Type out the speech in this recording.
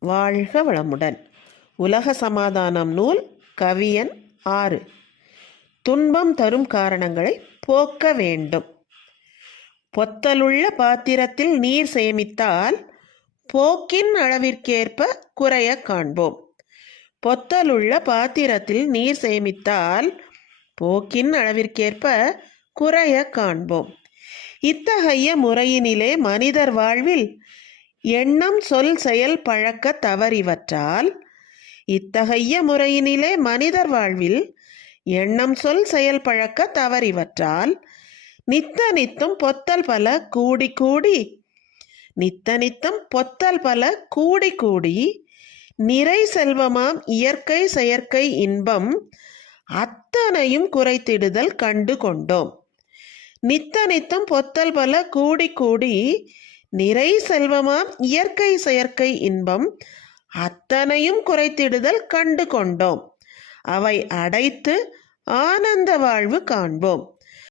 வாழ்க வளமுடன். உலக சமாதானம் நூல் கவியன் 6. துன்பம் தரும் காரணங்களை போக்க வேண்டும். பொத்தலுள்ள பாத்திரத்தில் நீர் சேமித்தால் போக்கின் அளவிற்கேற்ப குறைய காண்போம். பொத்தலுள்ள பாத்திரத்தில் நீர் சேமித்தால் போக்கின் அளவிற்கேற்ப குறைய காண்போம். இத்தகைய முறையினிலே மனிதர் வாழ்வில் எண்ணம் சொல் செயல் பழக்க தவறிவற்றால் இத்தகைய முறையினிலே மனிதர் வாழ்வில் எண்ணம் சொல் செயல் பழக்க தவறிவற்றால் நித்த நித்தம் பொத்தல் பல கூடி கூடி கூடி கூடி நிறை செல்வமாம் இயற்கை செயற்கை இன்பம் அத்தனையும் குறைத்திடுதல் கண்டு கொண்டோம். நித்த நித்தம் பொத்தல் பல கூடி கூடி நிறை செல்வமாம் இயற்கை செயற்கை இன்பம் அத்தனையும் குறைத்திடுதல் கண்டு கொண்டோம். அவை அடைத்து ஆனந்த வாழ்வு காண்போம்.